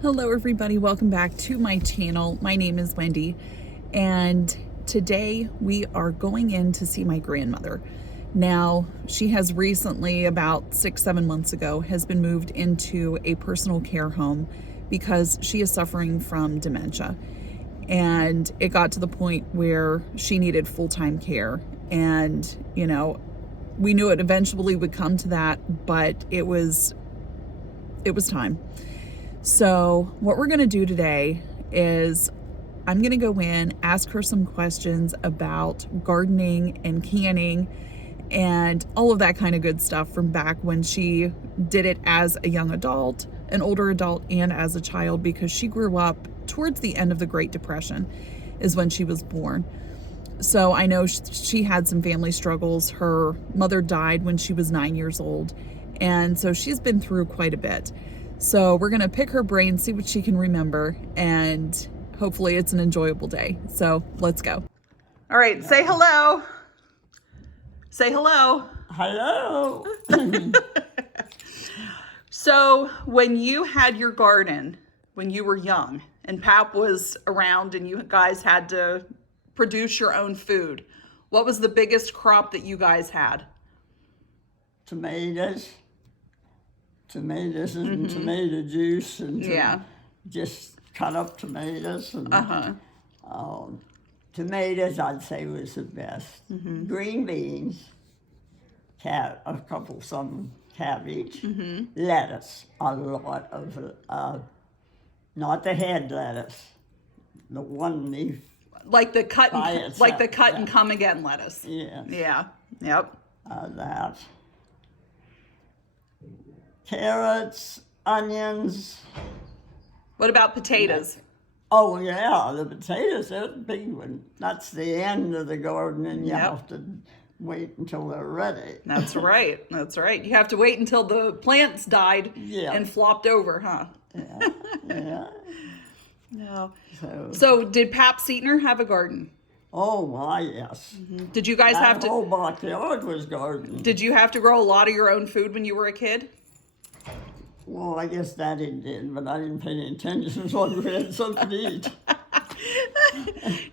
Hello everybody, welcome back to my channel. My name is Wendy and today we are going in to see my grandmother. Now, she has recently, about 6-7 months ago, has been moved into a personal care home because she is suffering from dementia. And it got to the point where she needed full-time care. And, we knew it eventually would come to that, but it was time. So what we're going to do today is I'm going to go in, ask her some questions about gardening and canning and all of that kind of good stuff from back when she did it as a young adult, an older adult, and as a child, because she grew up towards the end of the Great Depression is when she was born. So I know she had some family struggles. Her mother died when she was 9 years old. And so she's been through quite a bit. So we're going to pick her brain, see what she can remember, and hopefully it's an enjoyable day. So let's go. All right, say hello. Say hello. Hello. So when you had your garden, when you were young, and Pap was around and you guys had to produce your own food, what was the biggest crop that you guys had? Tomatoes and tomato juice and just cut up tomatoes and tomatoes I'd say was the best. Green beans, some cabbage, lettuce, a lot of not the head lettuce, the one leaf. Like the cut and come again lettuce. Yes. Yeah. Yep. That. Carrots, onions. What about potatoes? Oh yeah, the potatoes, that's a big one. That's the end of the garden and you have to wait until they're ready. That's right. That's right. You have to wait until the plants died and flopped over, huh? Yeah. No. So did Pap Seatner have a garden? Oh my, yes. Did you guys have to? The whole backyard was garden. Did you have to grow a lot of your own food when you were a kid? Well, I guess Daddy did, but I didn't pay any attention as long as we had something to eat.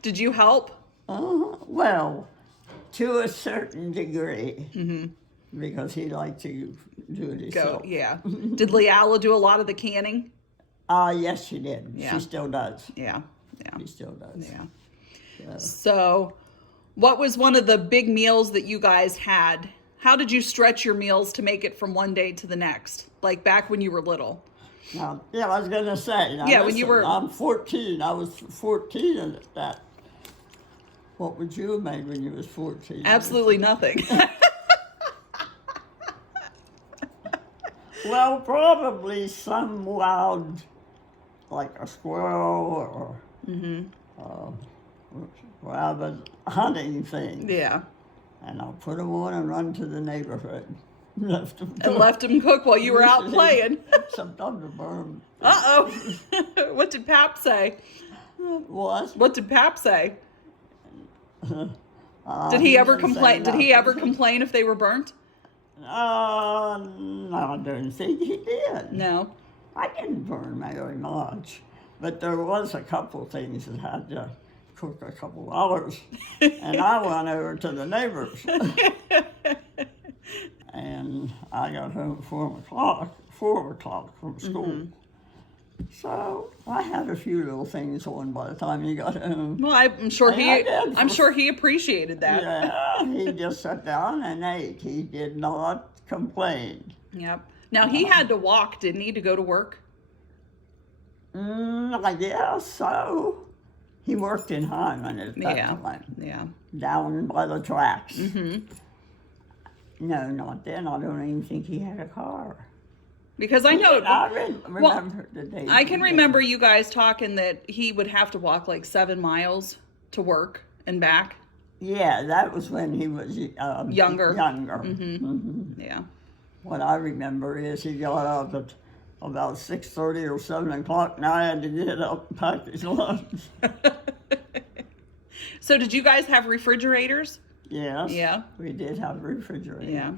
Did you help? Well, to a certain degree, because he liked to do it himself. Did Leala do a lot of the canning? Yes, she did. Yeah. She still does. Yeah. She still does. Yeah. So, what was one of the big meals that you guys had? How did you stretch your meals to make it from one day to the next? Like back when you were little? Now, I was going to say. Now, when you were... I'm 14. I was 14 at that. What would you have made when you was 14? Absolutely nothing. Well, probably some wild, like a squirrel or rabbit hunting thing. Yeah. And I'll put them on and run to the neighborhood. Left them cook while you were out playing. Sometimes to burn. Uh-oh. What did Pap say? What did Pap say? Did he ever complain? Did he ever complain if they were burnt? No, I don't think he did. No. I didn't burn very much. But there was a couple things that had to cook a couple hours. And I went over to the neighbors. And I got home at 4 o'clock from school. So I had a few little things on by the time he got home. Well, I'm sure he appreciated that. Yeah, he just sat down and ate. He did not complain. Yep. Now he had to walk, didn't he, to go to work? I guess so. He worked in Hyman at that time. Yeah. Down by the tracks. No, not then. I don't even think he had a car. Because I know... I remember the day. I can remember you guys talking that he would have to walk like 7 miles to work and back. Yeah, that was when he was younger. Yeah. What I remember is he got up at about 6:30 or 7 o'clock, and I had to get up and pack his lunch. So did you guys have refrigerators? Yes. Yeah. We did have refrigerators. Yeah.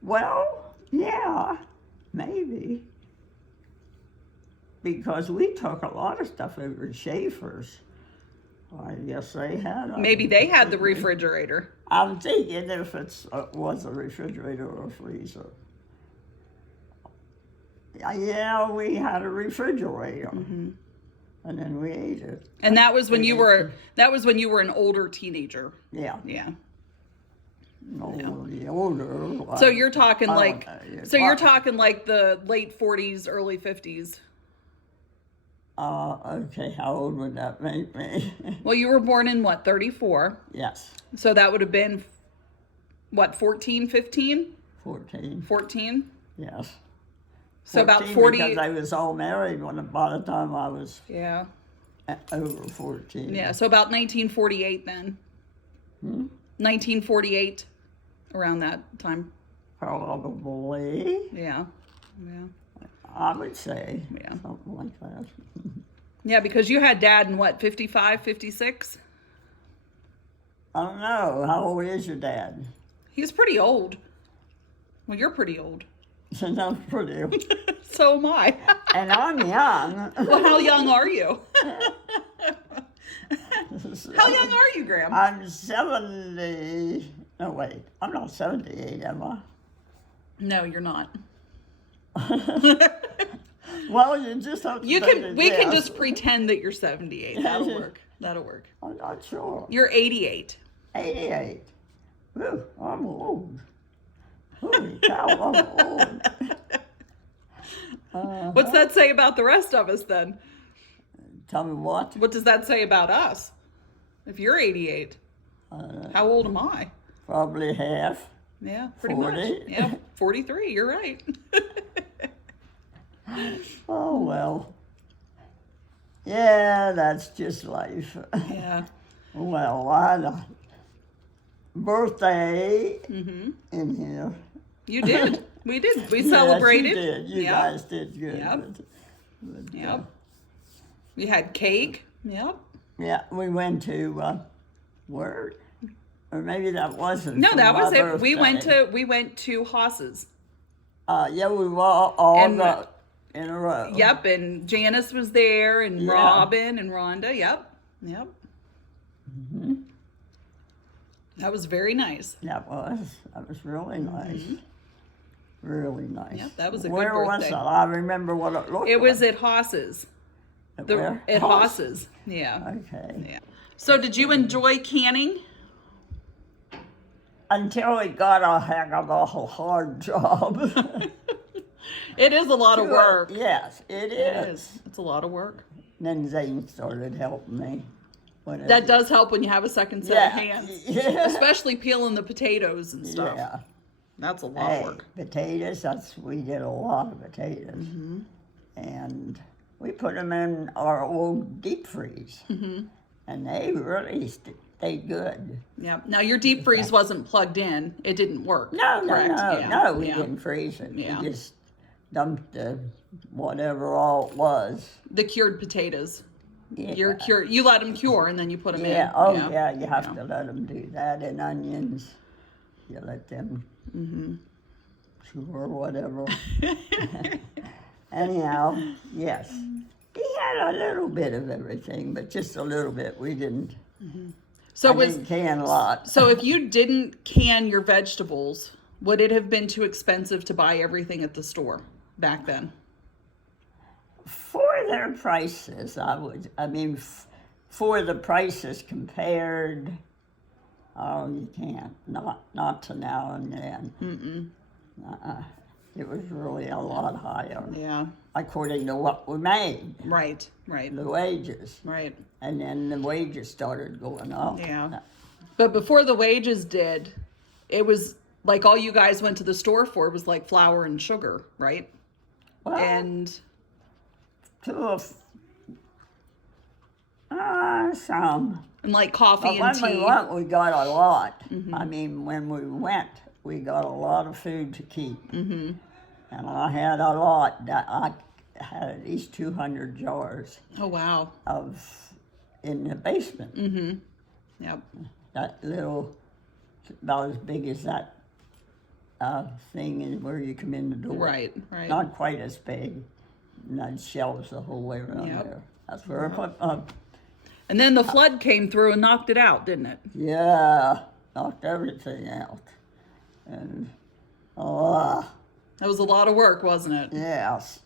Well, yeah, maybe. because we took a lot of stuff over to Schaefer's. I guess they had a Maybe they had the refrigerator. I'm thinking if it was a refrigerator or a freezer. Yeah, we had a refrigerator, and then we ate it. And that was when you were an older teenager. Yeah, Yeah. the older. So you're talking I like don't know. you're talking like the late 40s, early 50s. Okay, how old would that make me? Well, you were born in what, 34? Yes, So that would have been what, 14, 15? 14. 14? Yes. So about 14 40. Because I was all married by the time I was Yeah. over 14. Yeah, so about 1948 then. 1948, around that time. Probably, Yeah. Yeah. I would say. Yeah. Something like that. Yeah, because you had dad in what, 55, 56? I don't know. How old is your dad? He's pretty old. Well, you're pretty old. Sounds pretty old. So am I. And I'm young. Well, how young are you? How young are you, Graham? I'm 70. No, wait. I'm not 78, am I? No, you're not. Well, you just have to We can guess. just pretend that you're 78. That'll work. That'll work. I'm not sure. You're 88. 88. Ooh, I'm old. Holy cow, I'm old. What's that say about the rest of us then? Tell me what? What does that say about us? If you're 88, how old am I? Probably half. Yeah, pretty 40. much. Yeah, 43. You're right. Oh, well. Yeah, that's just life. Yeah. Well, I had a birthday in here. You did. We did. We Yes, celebrated. you did. You Yep. guys did good. Yep. But, Yep. We had cake. Yep. yeah, we went to where? Or maybe that wasn't. No, for that my was it. We birthday. went to Haas's. Yeah, we were all And- got in a row. Yep, and Janice was there, and Yeah. Robin and Rhonda. Yep. Yep. That was very nice. That was really nice. Really nice. Yep, that was a good Where was birthday. it? I remember what it looked It was like. at Haas's. Where? At Haas? Haas's. Yeah. Okay. Yeah. So did you enjoy canning? Until we got a heck of a hard job. It is a lot of work. Yes, it is. It's a lot of work. Then Zane started helping me. That does help when you have a second set of Yeah. hands. Yeah. Especially peeling the potatoes and stuff. Yeah. That's a lot Hey, of work. potatoes, we did a lot of potatoes. Mm-hmm. And we put them in our old deep freeze. Mm-hmm. And they really stayed good. Yeah. Now your deep freeze wasn't plugged in. It didn't work. No, correct? Yeah. no, we Yeah. didn't freeze it. Yeah. We just dumped the whatever all it was. The cured potatoes. Yeah. You let them cure and then you put them in. Yeah, oh yeah, you have to let them do that. And onions, you let them cure whatever. Anyhow, yes. He had a little bit of everything, but just a little bit. We didn't. So I was didn't can a lot. so if you didn't can your vegetables, would it have been too expensive to buy everything at the store back then? For their prices, for the prices compared, oh, you can't. Not to now and then. It was really a lot higher, Yeah. according to what we made, Right. the wages. Right. And then the wages started going up. Yeah. But before the wages did, it was like all you guys went to the store for was like flour and sugar, right? Well, And some. like coffee But and when tea. we went, we got a lot. I mean, when we went, we got a lot of food to keep. And I had a lot. I had at least 200 jars Oh wow. in the basement. Yep. That little, about as big as that thing is where you come in the door. Right. Right. Not quite as big, and had shelves the whole way around Yep. there. That's where I put And then the flood came through and knocked it out, didn't it? yeah, knocked everything out. And, That was a lot of work, wasn't it? yes.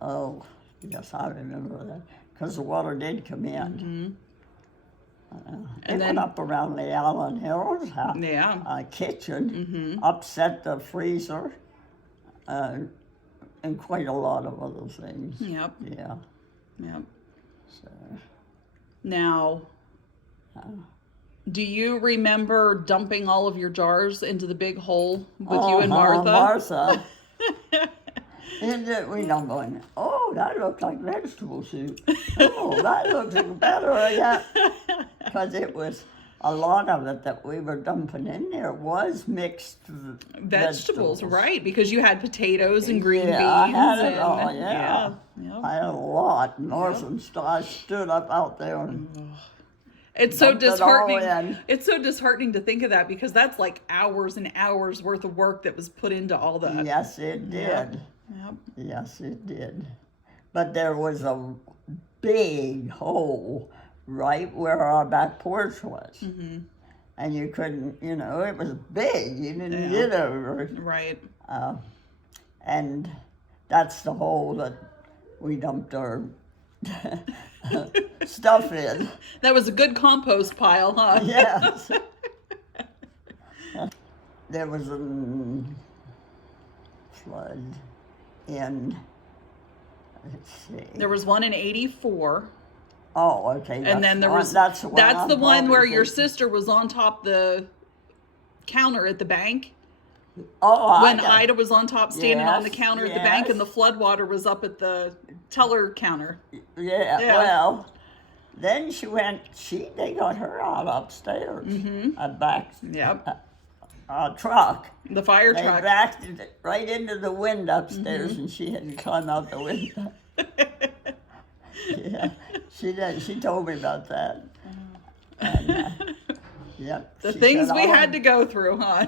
Oh, yes, I remember that. Because the water did come in. It And went then- up around the Allen Hills Yeah. kitchen, upset the freezer, and quite a lot of other things. Yep. Yeah. Yep. So, Now, do you remember dumping all of your jars into the big hole with you and Martha? Martha. And we don't going, oh, that looks like vegetable soup. Oh, that looks better. Yeah. Because it was a lot of it that we were dumping in there was mixed Vegetables, right? Because you had potatoes and green beans. I had it and, all, yeah. Yep. I had a lot. Martha I stood up out there and It's so dumped it all disheartening. in. It's so disheartening to think of that because that's like hours and hours worth of work that was put into all that. yes, it did. Yep. Yes, it did. But there was a big hole right where our back porch was. And you couldn't, it was big. You didn't get over it. Right. And that's the hole that we dumped our stuff in. That was a good compost pile, huh? Yes. There was a flood in, let's see. There was one in 84. Oh, okay. And then there was that's the one, that's the I'm one where probably your thinking. sister was on top the counter at the bank. Oh, When I got, Ida was on top standing on the Yes, counter at the bank and the yes. flood water was up at the teller counter. yeah, Yeah. well, then they got her out upstairs. A back Yep. truck. The fire They truck. backed it right into the wind upstairs, and she had to climb out the window. Yeah, she did. She told me about that. And, yep. The she things said, we "Oh, had to go through, huh?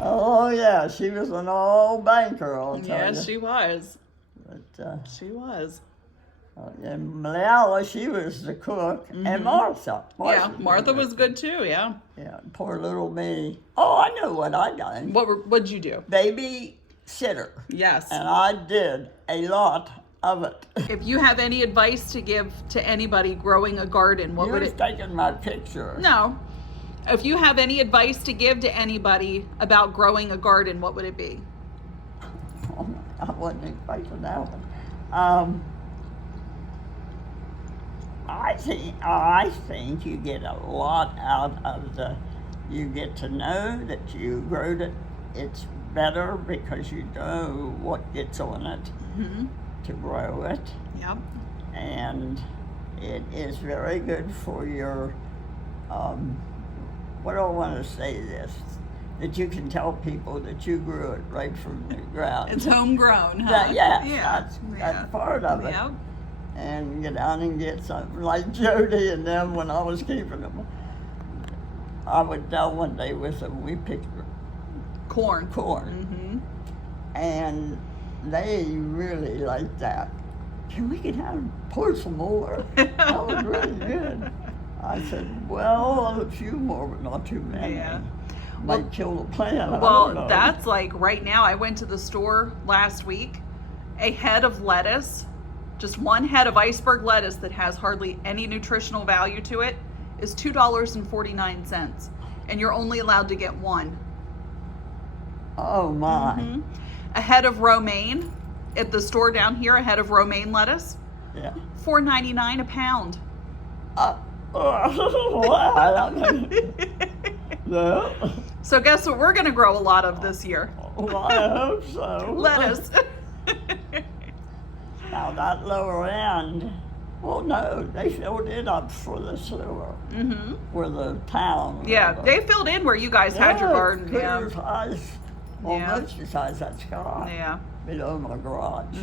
Oh yeah, she was an old banker. I'll tell you. Yes, she was. But, She was. and Malala, she was the cook, and Martha. Yeah, Martha was good too. Yeah. Yeah, poor little me. Oh, I know what I done. What'd you do? Baby sitter, Yes. and I did a lot of it. If you have any advice to give to anybody growing a garden, what would You're it? taking my picture. No. If you have any advice to give to anybody about growing a garden, what would it be? Oh, I wasn't expecting that one. I think you get a lot out of you get to know that you growed it. It's better because you know what gets on it to grow it. Yep. And it is very good for your, what do I want to say this? That you can tell people that you grew it right from the ground. It's homegrown, huh? Yeah, that's part of it. Yep. And get out and get something like Jody and them when I was keeping them. I went down one day with them, we picked Corn. corn. And they really liked that. Can we get out and pour some more? That was really good. I said, well, a few more, but not too many. Yeah. Might kill the plant. I don't Well, know. that's like right now. I went to the store last week. A head of lettuce, just one head of iceberg lettuce that has hardly any nutritional value to it, is $2.49, and you're only allowed to get one. Oh my. A head of romaine at the store down here, a head of romaine lettuce, Yeah. $4.99 a pound. Wow. No. So guess what we're going to grow a lot of this year? Well, I hope so. Lettuce. Now that lower end, well, no, they filled it up for the sewer, where the town. Yeah, they filled in where you guys had your garden. Clear Yeah. as size, almost the size that sky Yeah. below my garage.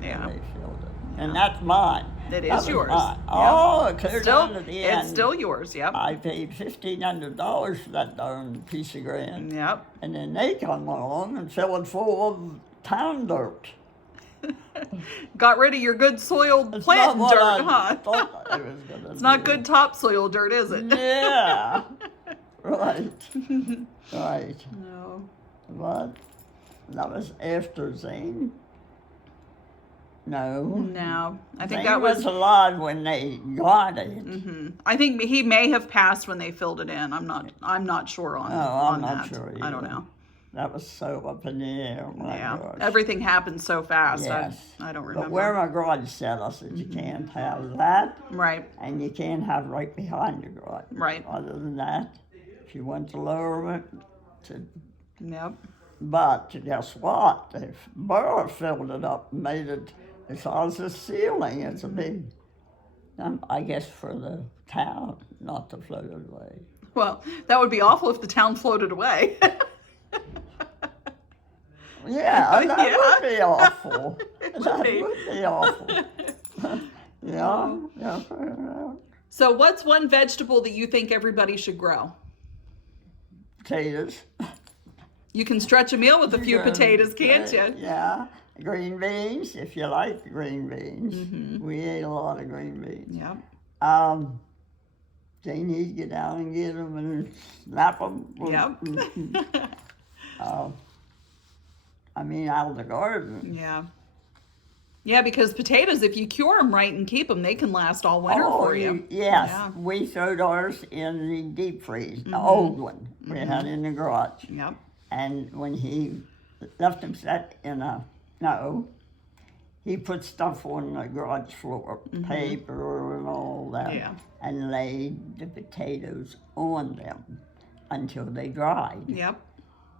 Yeah. They filled it. And that's mine. It That is was yours. mine. Yeah. Oh, it clear Still, down to the end. it's still yours. Yep. I paid $1,500 for that darn piece of ground. Yep. And then they come along and fill it full of town dirt. Got rid of your good soiled It's plant not what dirt, I huh? thought I was gonna It's not do. good topsoil dirt, is it? Yeah. Right. Right. No. But that was after Zane. No. No. I think Zane that was. alive when they got it. I think he may have passed when they filled it in. I'm not sure on. Oh, on I'm not that. sure I don't either. know. That was so up in the air. My Yeah. gosh. Everything happened so fast. Yes. I don't remember. But where my garage set, I said you can't have that, Right. and you can't have right behind your garage. Right. Other than that, if you want to lower it, to, Yep. but guess what? The borough filled it up and made it as high as the ceiling. It's a big, I guess, for the town not to float it away. Well, that would be awful if the town floated away. Yeah, that Yeah. would be awful. would That be. would be awful. Yeah. So, what's one vegetable that you think everybody should grow? Potatoes. You can stretch a meal with a few Yeah, potatoes, can't you? Yeah. Green beans, if you like the green beans. We ate a lot of green beans. Yep. They need to get down and get them and snap them. Yep. I mean, out of the garden. Yeah. Yeah, because potatoes, if you cure them right and keep them, they can last all winter for you. Yes. Yeah. We throwed ours in the deep freeze, the old one we had in the garage. Yep. And when he left them set in he put stuff on the garage floor, paper and all that, Yeah. and laid the potatoes on them until they dried. Yep.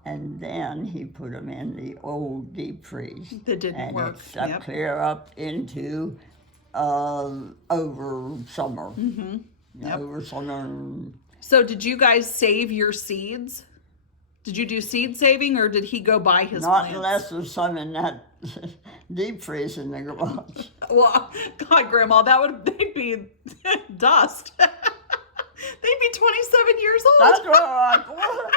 And then he put them in the old deep freeze. That didn't and work. it stuck Yep. clear up into over summer. Yep. Over summer. So, did you guys save your seeds? Did you do seed saving, or did he go buy his Not plants? unless there's some in that deep freeze in the garage. Well, God, Grandma, they'd be dust. They'd be 27 years old. That's what I thought.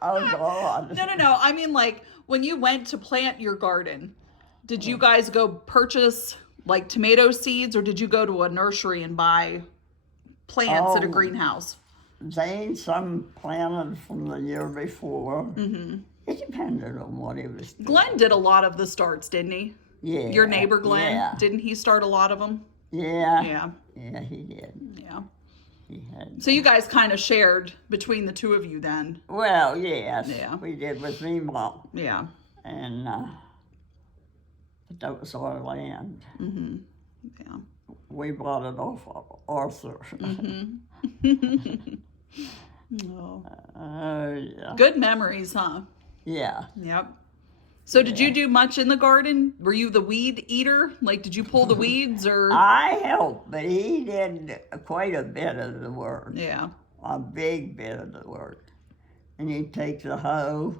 Oh, God. No. I mean, like, when you went to plant your garden, did you guys go purchase, like, tomato seeds, or did you go to a nursery and buy plants at a Oh. greenhouse? Zane, some planted from the year before. It depended on what he was doing. Glenn did a lot of the starts, didn't he? Yeah. Your neighbor Glenn, Yeah. didn't he start a lot of them? Yeah. Yeah. Yeah, he did. Yeah. He had. So you guys kind of shared between the two of you then. Well, yes. Yeah. We did with me, Mom. Yeah. And, but that was our land. Yeah. We bought it off of Arthur. Oh. Yeah. Good memories, huh? Yeah. Yep. So did you do much in the garden? Were you the weed eater? Like, did you pull the weeds or? I helped, but he did quite a bit of the work. Yeah. A big bit of the work. And he'd take the hoe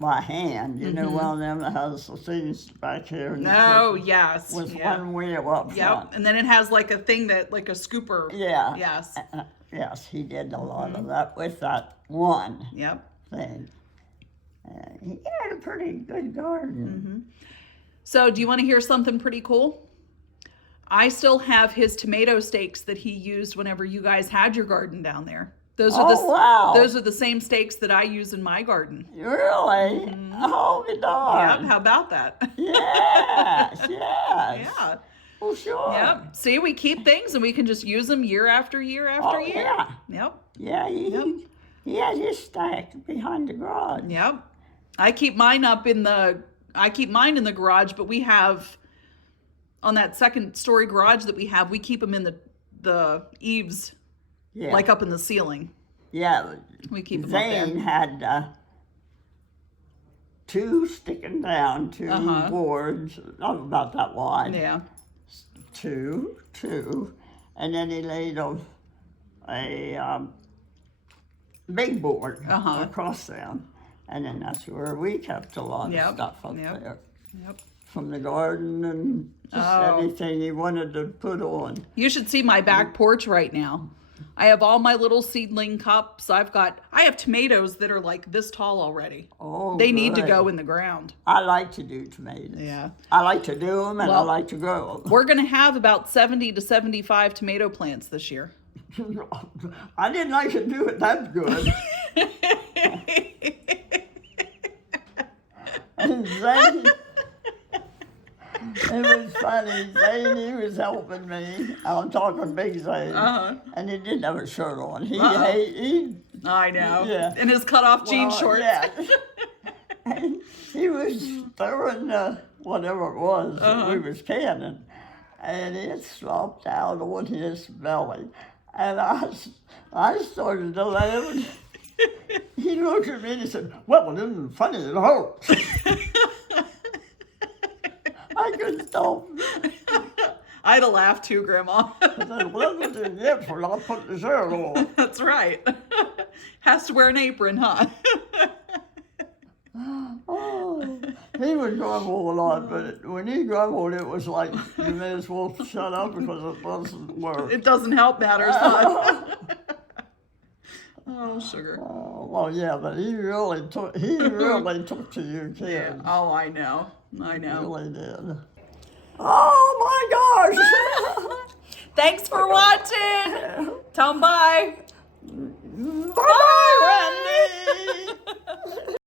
by hand. You know, one of them that has the things back here. And Oh, yes. with Yeah. one wheel up Yep. front. And then it has like a thing that, like a scooper. Yeah. Yes. Yes, he did a lot of that with that one Yep. thing. He had a pretty good garden. So do you want to hear something pretty cool? I still have his tomato stakes that he used whenever you guys had your garden down there. Those are Oh, wow. Those are the same stakes that I use in my garden. Really? Oh, my Yep. God. How about that? Yes, yes. Yeah. Oh, sure. Yep. See, we keep things and we can just use them year after year after Oh, year. yeah. Yep. Yeah, he had his stack behind the garage. Yep. I keep mine in the garage, but we have on that second story garage that we have, we keep them in the eaves, Yeah. like up in the ceiling. Yeah. We keep them up Zane there. had two sticking down, two boards, not about that wide. Yeah. Two, and then he laid a big board across them, and then that's where we kept a lot of Yep, stuff up yep. there. Yep. from the garden and just anything he wanted to put on. You should see my back porch right now. I have all my little seedling cups. I have tomatoes that are like this tall already. Oh, They need to good. go in the ground. I like to do tomatoes. Yeah. I like to do them and I Well, like to grow them. We're going to have about 70 to 75 tomato plants this year. I didn't like to do it that good. And Zane, it was funny. Zane, he was helping me. I'm talking Big Zane. And he didn't have a shirt on. He I know. Yeah. In his cut-off jean shorts. Yeah. And he was throwing whatever it was that we was canning. And it slopped out on his belly. And I started to laugh. He looked at me and he said, "Well, it isn't funny, it hurts." I couldn't stop. I'd have laughed too, Grandma. I said, "Well, that's what you get for not putting the shirt on." That's right. Has to wear an apron, huh? Oh, he would grumble a lot, but when he grumbled, it was like, you may as well shut up because it doesn't work. It doesn't help matters, huh? Oh, sugar. Oh, well, yeah, but he really took to you kids. Yeah. Oh, I know. I He know. really did. Oh my gosh! Thanks for watching. Tell 'em bye. Bye, Randy.